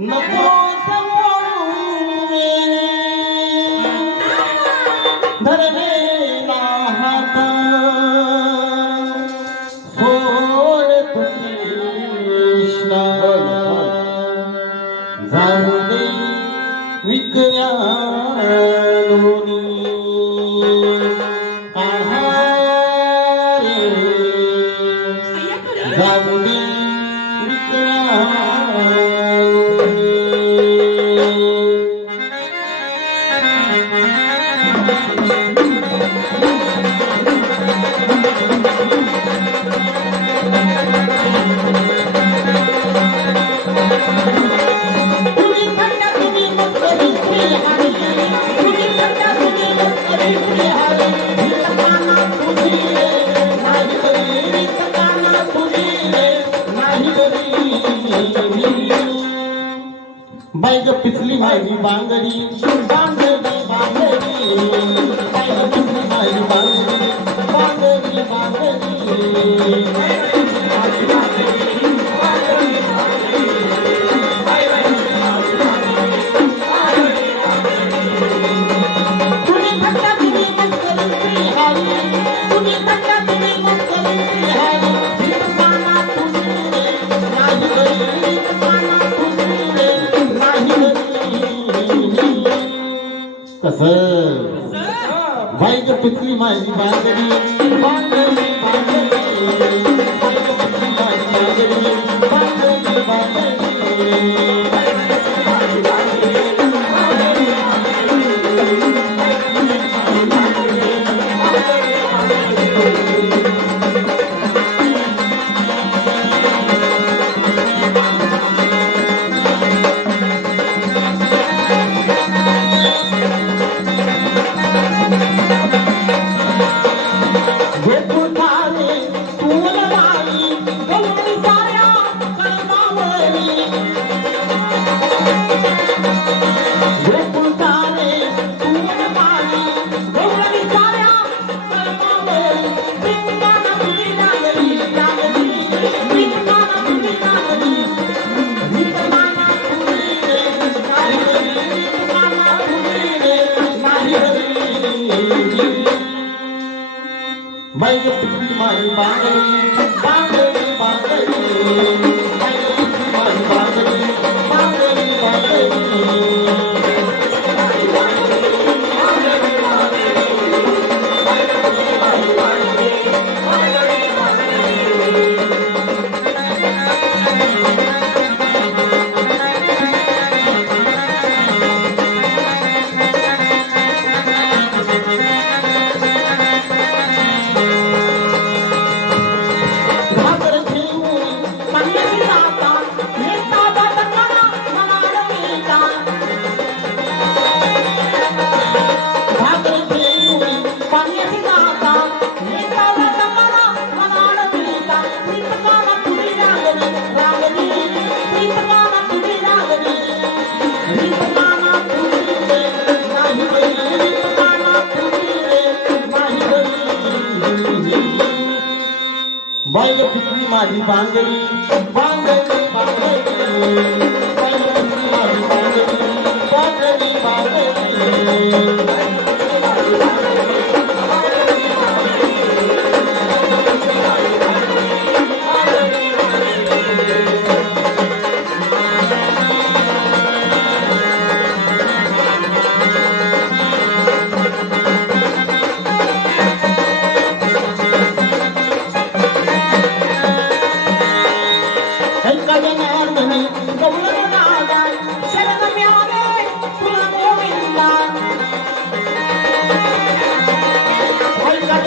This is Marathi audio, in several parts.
नको धरलेला हात. सोड कृष्ण. झाले विकल्या काय ग पिचली माझी बांगडी. बांगडी बांगडी. काय ग पिचली माझी बांगडी. बांगडी बांगडी. कस? वाईट पिकली माझी बांधणी my my my my my my Mahi Bandi,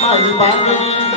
माझी बांगडी